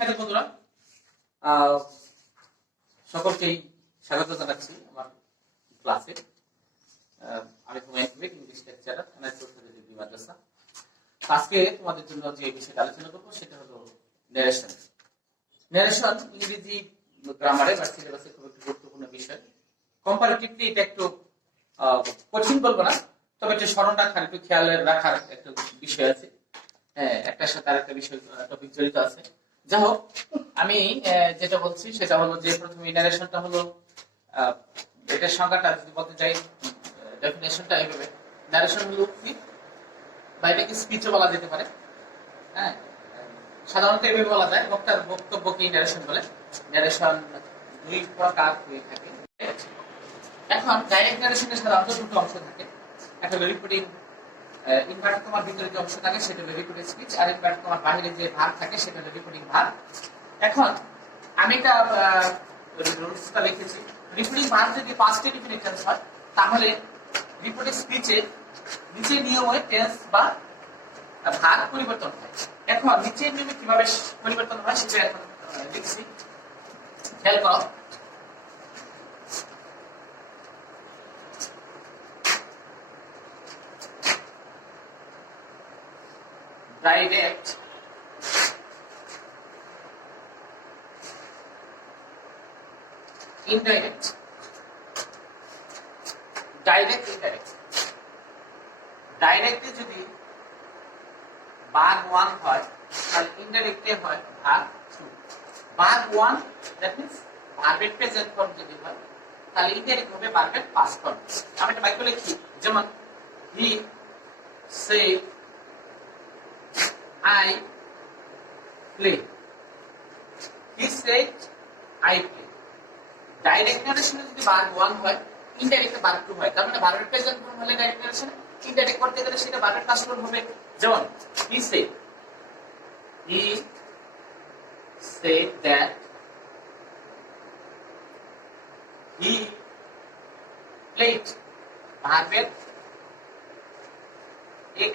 Hello বন্ধুরা, আহ, সকলকেই স্বাগত জানাচ্ছি আমার ক্লাসে। আমি Humayun Kabir, English lecturer, degree মাদ্রাসা। আজকে তোমাদের জন্য যে বিষয়টা আলোচনা করবো সেটা হলো ন্যারেশন। ন্যারেশন ইংরেজি গ্রামারে বা সিলেবাসে খুব একটি গুরুত্বপূর্ণ বিষয়। কম্পারেটিভলি এটা একটু কঠিন বলবো না, তবে এটা স্মরণ রাখার, একটু খেয়াল রাখার একটা বিষয় আছে। হ্যাঁ, একটার সাথে আরেকটা বিষয় টপিক জড়িত আছে। যাই হোক, আমি যেটা বলছি সেটা হলো যে প্রথমে ন্যারেশনটা হলো, এটার সংজ্ঞাটা যদি বলতে চাই, ডেফিনেশনটা এইভাবে। ন্যারেশন হলো কি, বা এটাকে স্পিচও বলা যেতে পারে। হ্যাঁ, সাধারণত এইভাবে বলা যায়, বক্তার বক্তব্যকে ন্যারেশন বলে। ন্যারেশন দুই প্রকার হয়ে থাকে। এখন ডাইরেক্ট ন্যারেশনে সাধারণত দুটো অংশ থাকে। একটা হলো রিপোর্টিং, ইনভার্ট তোমার ভিতরে যে অংশ থাকে সেটা হলো রিপোর্টিং স্পিচ, আর ইনভার্ট তোমার বাইরে যে ভাগ থাকে সেটা হলো রিপোর্টিং ভাগ। এখন আমি এটা রুলসটা লিখেছি, রিপোর্টিং ভাগ যদি পাস্ট ইনডিফিনিট টেন্স হয় তাহলে রিপোর্টিং স্পিচে নিচের নিয়মে টেন্স বা ভাগ পরিবর্তন হয়। এখন নিচের নিয়মে কিভাবে পরিবর্তন হয় সেটা এখন লিখছি, খেয়াল করো। Direct, indirect, direct, indirect. ডাইরেক্টে যদি ভাগ 1 হয় তাহলে ইনডাইরেক্টে হয় ভাগ 2। ভাগ 1 দ্যাট মিন্স ভার্বের প্রেজেন্ট ফর্ম যদি হয় তাহলে ইনডাইরেক্ট হবে ভার্বের পাস্ট ফর্ম। আমি একটা বাক্য লিখি, যেমন he said I play. He said I play. Direct ন্যারেশনে যদি ভার্ব 1 হয়, ইনডাইরেক্টে ভার্ব 2 হয়। তার মানে ভার্বের প্রেজেন্ট ফর্ম হলে ডাইরেক্ট ন্যারেশনে, ইনডাইরেক্ট করতে গেলে সেটা ভার্বের পাস্ট ফর্ম হবে। যেমন he said that he played, ভার্বের।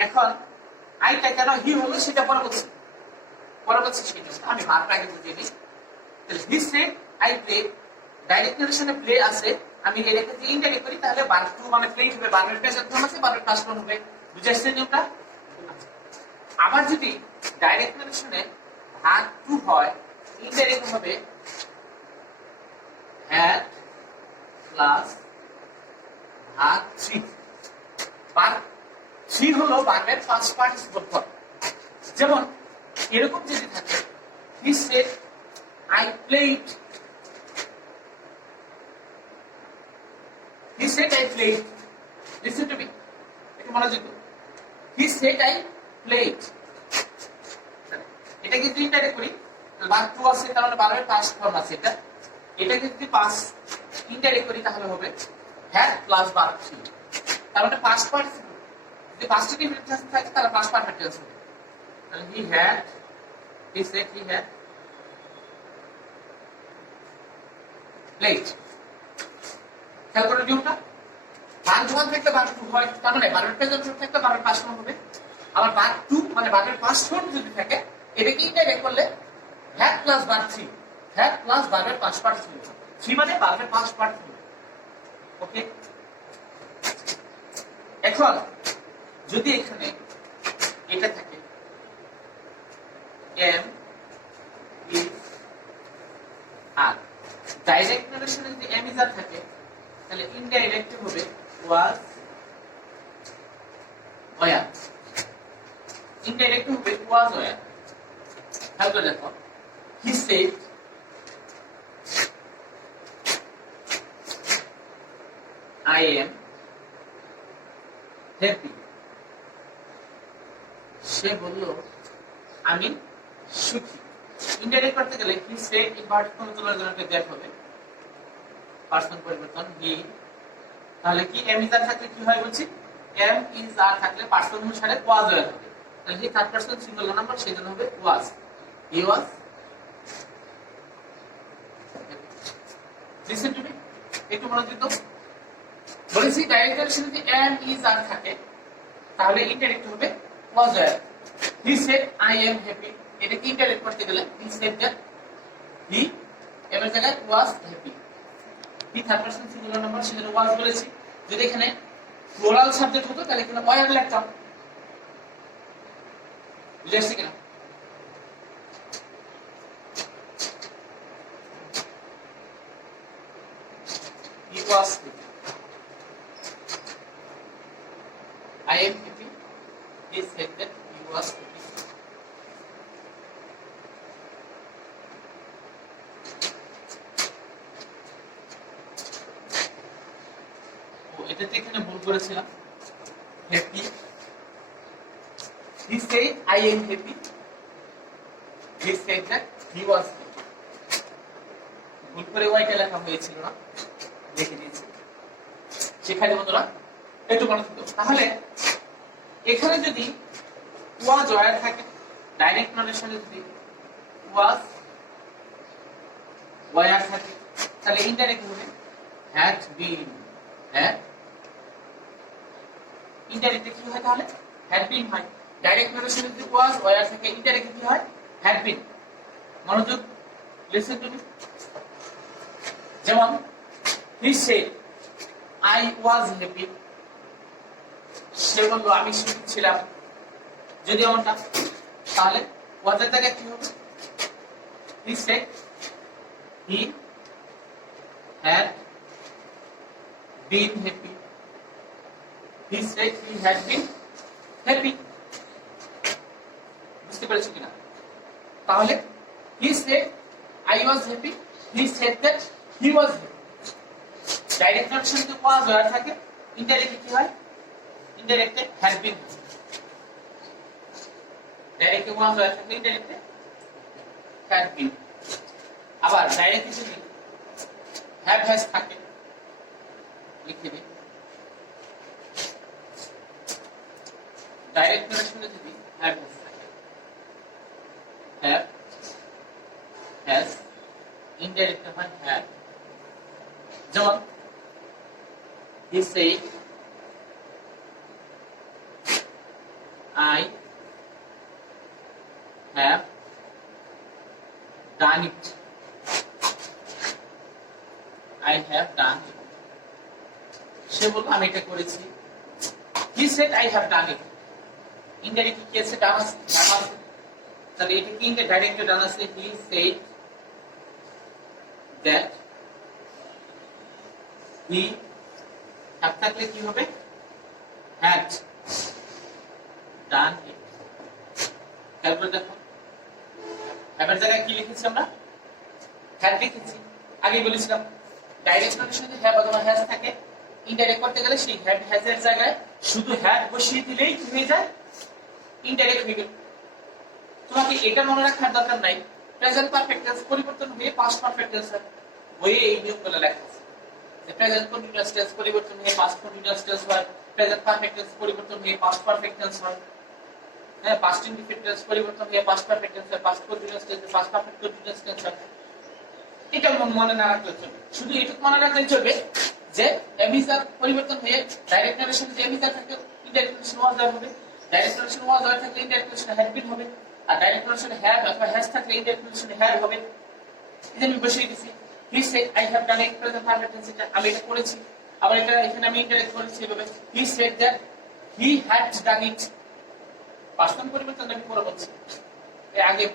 এখন আইটা কেন হি হলো সেটা পরবর্তী সেটা আমি ভার্বটা আগে বুঝিয়ে নিই। তাহলে he said I play, direct ন্যারেশনে প্লে আছে, আমি এটাকে যদি ইনডাইরেক্ট করি তাহলে ভার্ব 2 মানে প্লে হবে, ভার্বের প্রেজেন্ট ফর্ম আছে, ভার্বের পাস্ট ফর্ম হবে। বুঝাইছেন নিয়মটা? আবার যদি ডাইরেক্ট ন্যারেশনে ভার্ব 2 হয়, ইনডাইরেক্ট হবে হ্যাড প্লাস ভার্ব 3। ভার্ব 3 হলো ভার্বের পাস্ট পার্টিসিপল ফর্ম। যেমন এরকম যদি থাকে, he said I played, he said I played, listen to me, একটু মনোযোগ দাও। he said I played, এটাকে যদি ইনডাইরেক্ট করি তাহলে ভার্ব 2 আছে, তার মানে ভার্বের পাস্ট ফর্ম আছে এটা। এটাকে যদি পাস্ট ইনডাইরেক্ট করি তাহলে হবে had প্লাস ভার্ব 3, তার মানে পাস্ট পার্টিসিপল। যদি পাস্ট ইনডিফিনিট টেন্স থাকে তাহলে পাস্ট পারফেক্ট টেন্স হবে। তাহলে he said he had played। খেয়াল করে নিয়মটা, ভার্ব 1 থাকলে ভার্ব 2 হয়, তার মানে ভার্বের প্রেজেন্ট ফর্ম থাকলে ভার্বের পাস্ট ফর্ম হবে। আবার ভার্ব 2 মানে ভার্বের পাস্ট ফর্ম যদি থাকে, এটাকে ইনডাইরেক্ট করলে had plus verb 3, had plus ভার্বের পাস্ট পার্টিসিপল। 3 মানে ভার্বের পাস্ট পার্টিসিপল। ওকে, এখন যদি এখানে এটা থাকে am is are, ডাইরেক্ট ন্যারেশনে যদি am is are থাকে তাহলে ইনডাইরেক্ট হবে was were, ইনডাইরেক্ট হবে was were। তাহলে দেখো he said I am happy, সে বলল আমি সুখী। ইনডাইরেক্ট করতে গেলে he said ইনভার্ট কোন তুলনার জন্য দ্যাট হবে, পার্সন পরিবর্তন he। তাহলে কি am is are থাকলে কি হয় বলছি, am is are থাকলে পার্সন অনুসারে was were হবে। তাহলে he third person singular number, সেজন্য হবে was, he was। Listen to me, একটু মনোযোগ দাও। বলেছি ডাইরেক্ট ন্যারেশনে যদি am is are থাকে তাহলে ইনডাইরেক্ট হবে was were। He said I am happy, এটাকে ইন্টারেক্ট করতে গেলে হি সেড দ্যাট হি এবার জায়গায় was happy. He third person singular number, সেখানে ওয়াজ বলেছি। যদি এখানে প্লুরাল সাবজেক্ট হতো তাহলে এখানে ওয়ার লিখতাম। বুঝে আসছে কিনা? He was happy, I am happy. He said that he was happy. এটাতে এখানে ভুল করেছিলাম, happy. He said I am happy. He said that he was happy. ভুল করে ওয়াইটা লেখা হয়েছিল না, লিখে দিয়েছি। সেখানে বন্ধুরা একটু মনে থাকতো। তাহলে এখানে যদি ওয়াজ ওয়ার থাকে, ডাইরেক্ট নারেশনে যদি ওয়াজ ওয়ার থাকে, তাহলে ইনডাইরেক্ট হবে হ্যাড বিন। হ্যাঁ, ইনডাইরেক্ট কি হয়? তাহলে হ্যাড বিন হয়। ডাইরেক্ট নারেশনে যদি ওয়াজ ওয়ার থাকে, ইনডাইরেক্ট কি হয়? Had been. মনোযোগ, লিসেন টু মি। যেমন he said I was happy. সে বলল আমি সুখী ছিলাম। যদি এমনটা, তাহলে ওয়াজের জায়গায় কি হবে? He said he had been happy. He said he had been happy. বুঝতে পেরেছো কিনা? তাহলে he said I was happy. He said that he was happy. Direct নারেশনে ওয়াজ ওয়ার থাকে, ইনডাইরেক্টলি কি হয়? Indirectly had been. Directly was were থাকে, indirectly had been. আবার ডাইরেক্টলি যদি হ্যাভ হ্যাজ থাকে, লিখে দিই। ডাইরেক্ট নারেশনে যদি হ্যাভ হ্যাজ থাকে, হ্যাভ হ্যাজ, ইনডাইরেক্টলি হয় হ্যাড। যেমন he said I have done it. I have done it. সে বলল আমি এটা করেছি। He said I have done it. Indirect কি আছে? ডান আছে। তাহলে এটা কি ডাইরেক্ট ডান আছে? He said that he have থাকলে কি হবে? হ্যাড ডান ইট। তারপর দেখো হ্যাভের জায়গায় কি লিখেছি আমরা? হ্যাড লিখেছি। আগে বলেছিলাম ডাইরেক্ট নারেশনে যদি হ্যাভ অথবা হ্যাজ থাকে, ইনডাইরেক্ট করতে গেলে সেই হ্যাড হ্যাজের জায়গায় শুধু হ্যাড বসিয়ে দিলেই কি হয়ে যায়? ইনডাইরেক্ট হয়ে গেল। তোমাকে এটা মনে রাখার দরকার নাই, প্রেজেন্ট পারফেক্ট টেন্স পরিবর্তন হয়ে পাস্ট পারফেক্ট টেন্স হয়। বইয়ে এই নিয়মগুলো লেখা আছে। প্রেজেন্ট কন্টিনিউয়াস টেন্স পরিবর্তন হয়ে পাস্ট কন্টিনিউয়াস টেন্স হয়, প্রেজেন্ট পারফেক্ট টেন্স পরিবর্তন হয়ে পাস্ট পারফেক্ট টেন্স হয়। হ্যাঁ, পাস্ট ইনডিফিনিট টেন্স পরিবর্তন হয়ে পাস্ট পারফেক্ট টেন্স হয়, past continuous tense past perfect continuous tense হয়। এটা মনে না রাখলে চলবে। শুধু এটুকু মনে রাখলে চলবে যে এমিজার পরিবর্তন হয়ে ডাইরেক্ট নারেশনে যে এমিজার থাকে, ইনডাইরেক্ট নারেশনে ওয়াজ হবে। ডাইরেক্ট নারেশনে ওয়াজ থাকলে ইনডাইরেক্ট নারেশনে হ্যাড বিন হবে। আর ডাইরেক্ট নারেশনে হ্যাভ অথবা হ্যাজ থাকলে ইনডাইরেক্ট নারেশনে হ্যাড হবে। এই যে আমি বসিয়ে দিছি, he said I have done it, present perfect tense, এটা আমি এটা করেছি। আবার এটা এখানে আমি ইন্টারেক্ট করেছি এভাবে, he said that he had done it। Past পরিবর্তন আমি পরে বলছি, এর আগে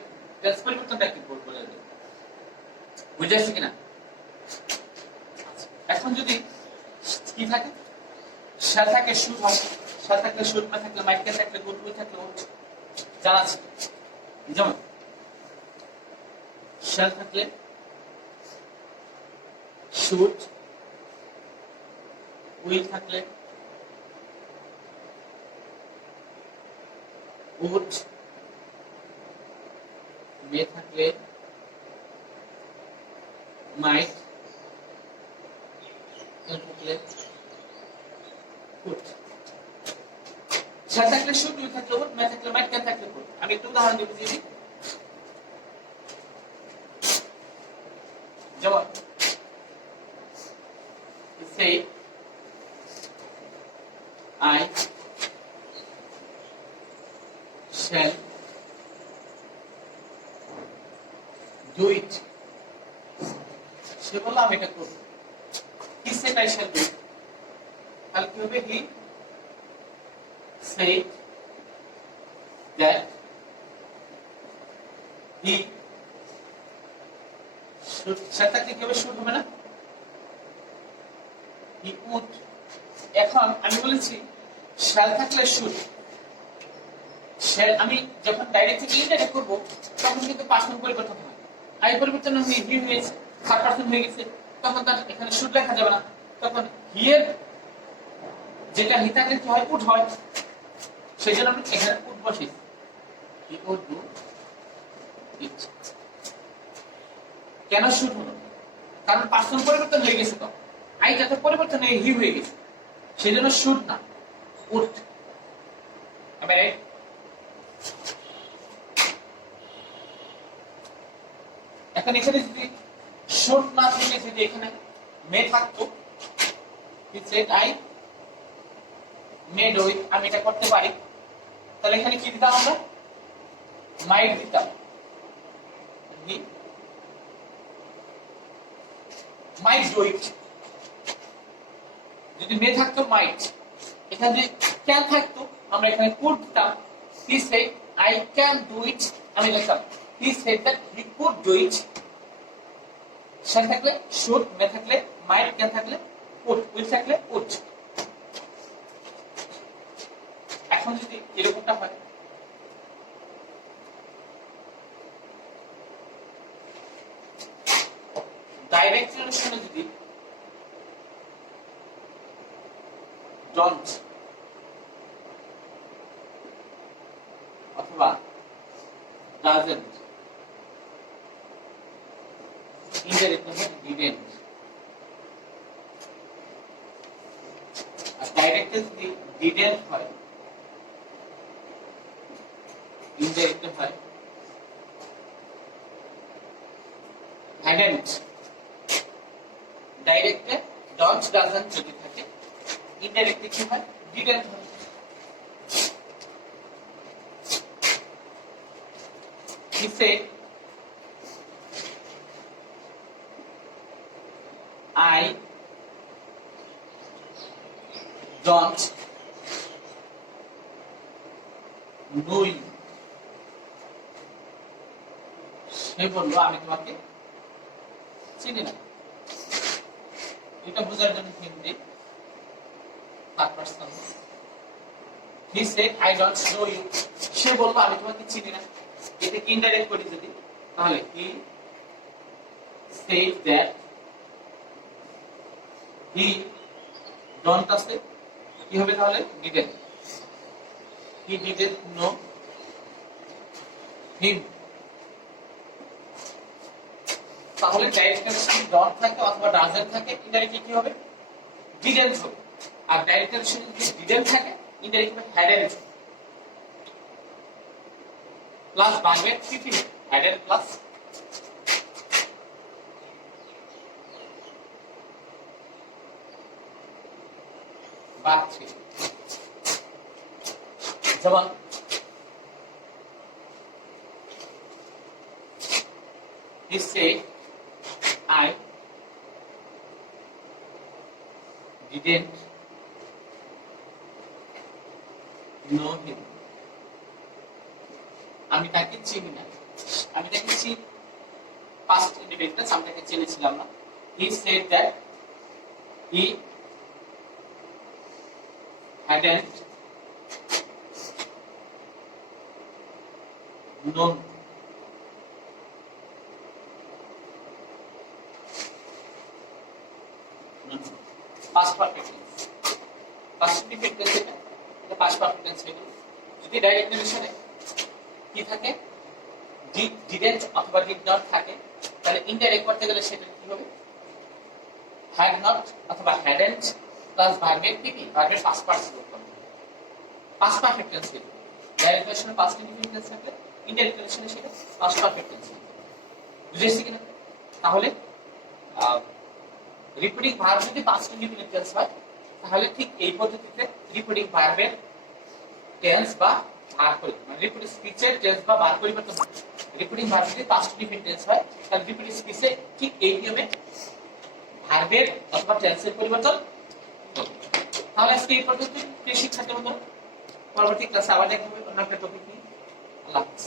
টেন্স পরিবর্তনটা কি বলে দিই। বুঝে আসছে কিনা? এখন যদি কি থাকে? shall থাকে, should হয়। shall থাকলে should, না থাকলে might, can থাকলে would, will থাকলে would। জানা আছে? যেমন shall থাকলে should, will থাকলে would, may থাকলে might, can থাকলে could। shall থাকলে should, will থাকলে would, may থাকলে might, can থাকলে could। আমি একটু উদাহরণ দিয়ে বুঝিয়ে দিই। যেমন say I shall do it, সে বলল আমি এটা করব। He said I shall do it, তাহলে কি হবে? He said that he should, সেটা কি হবে? শুড হবে না? He would. এখন আমি বলেছি শ্যাল থাকলে শুড, আমি যখন ডাইরেক্ট থেকে ইনডাইরেক্ট করব তখন কিন্তু পার্সন পরিবর্তন হয়। আই পরিবর্তন হয়ে হি হয়েছে, থার্ড পার্সন হয়ে গেছে, তখন তার এখানে শুড লেখা যাবে না, তখন হি এর যেটা হি থাকলে কি হয়? উড হয়। সেই জন্য আমি এখানে উড বসেছি, হি উড ডু ইট। কেন শুড হলো? কারণ পার্সন পরিবর্তন হয়ে গেছে, তো আইটা তো পরিবর্তন হয়ে হি হয়ে গেছে, সেই জন্য শুড না, উড। এবারে এখন এখানে যদি শুড না থেকে যদি এখানে মে থাকতো, আই মে ডু ইট, আমি এটা করতে পারি, তাহলে এখানে কি দিতাম আমরা? মাইট দিতাম। মাইট ডু ইট, যদি মে থাকতো মাইট, এখানে যদি ক্যান থাকতো আমরা এখানে কুড দিতাম। হি said I can do it, আমি লিখতাম হি said that he could do it. Shall থাকলে শুড, মে থাকলে মাইট, ক্যান থাকলে কুড, উইল থাকলে উড। এখন যদি এরকমটা হয়, ডাইরেক্ট রিলেশনে যদি ডোন্ট অথবা ডাজন্ট, ইনডাইরেক্ট হবে ডিডন্ট, আর ডাইরেক্ট যদি ডিডন্ট হয়, ইনডাইরেক্ট হয় hadn't, ডাইরেক্টে ডোন্ট ডাজন্ট যদি থাকে, ইনডাইরেক্টলি কি হয়? ডিডন্ট হয়। He said I don't know you, সে বলল আমি তোমাকে চিনি না। এটা বোঝার জন্য Hindi third person, he said I don't know you, সে বলল আমি তোমাকে চিনি না। এটা কি ইনডাইরেক্ট করি যদি, তাহলে he said that he don't আছে, কি হবে তাহলে? Didn't, he didn't know him. তাহলে ডাইরেক্ট যদি ডন্ট থাকে অথবা ডাজন্ট থাকে, ইনডাইরেক্ট কি হবে? ডিডন্ট হবে। আর ডাইরেক্ট যদি ডিডন্ট থাকে, ইনডাইরেক্ট হবে হ্যাডন্ট প্লাস ভার্বের পিপি, হ্যাডন্ট প্লাস ভার্ব থ্রি। যেমন he said I didn't know him, আমি তাকে চিনি না। আমি তাকে চিনি, past indefinite, আমি তাকে চিনেছিলাম না। he said that he hadn't known, past perfect tense, past indefinite tense, এটা past perfect tense হয়ে গেল। যদি ডাইরেক্ট রিলেশনে কি থাকে? ডিডন্ট অথবা ডিড নট থাকে, তাহলে ইনডাইরেক্ট করতে গেলে সেটা কি হবে? হ্যাড নট অথবা হ্যাডন্ট প্লাস ভার্বের পিপি, ভার্বের পাস্ট পার্টিসিপল করতে হবে, পাস্ট পারফেক্ট টেন্স হবে। ডাইরেক্ট রিলেশনে পাস্ট ইনডিফিনিট টেন্স থাকলে, ইনডাইরেক্ট রিলেশনে সেটা পাস্ট পারফেক্ট টেন্স হবে। বুঝেছি কিনা? তাহলে রিপিটিং ভার্ব যদি পাস্ট ইনডিফিনিট টেন্স হয়, তাহলে ঠিক এই পদ্ধতিতে রিপিটিং ভার্বের টেন্স বা ভার্ব পরিবর্তন, মানে রিপিটিং স্পিচের টেন্স বা ভার্ব পরিবর্তন হবে। রিপিটিং ভার্ব যদি পাস্ট ডিফিনিট টেন্স হয় তাহলে রিপিটিং স্পিচে ঠিক এই নিয়মে ভার্বের অথবা টেন্সের পরিবর্তন হবে। তাহলে আজকে এই পর্যন্ত প্রিয় শিক্ষার্থী বন্ধুরা, পরবর্তী ক্লাসে আবার দেখা হবে অন্য একটা টপিক নিয়ে। আল্লাহ হাফেজ।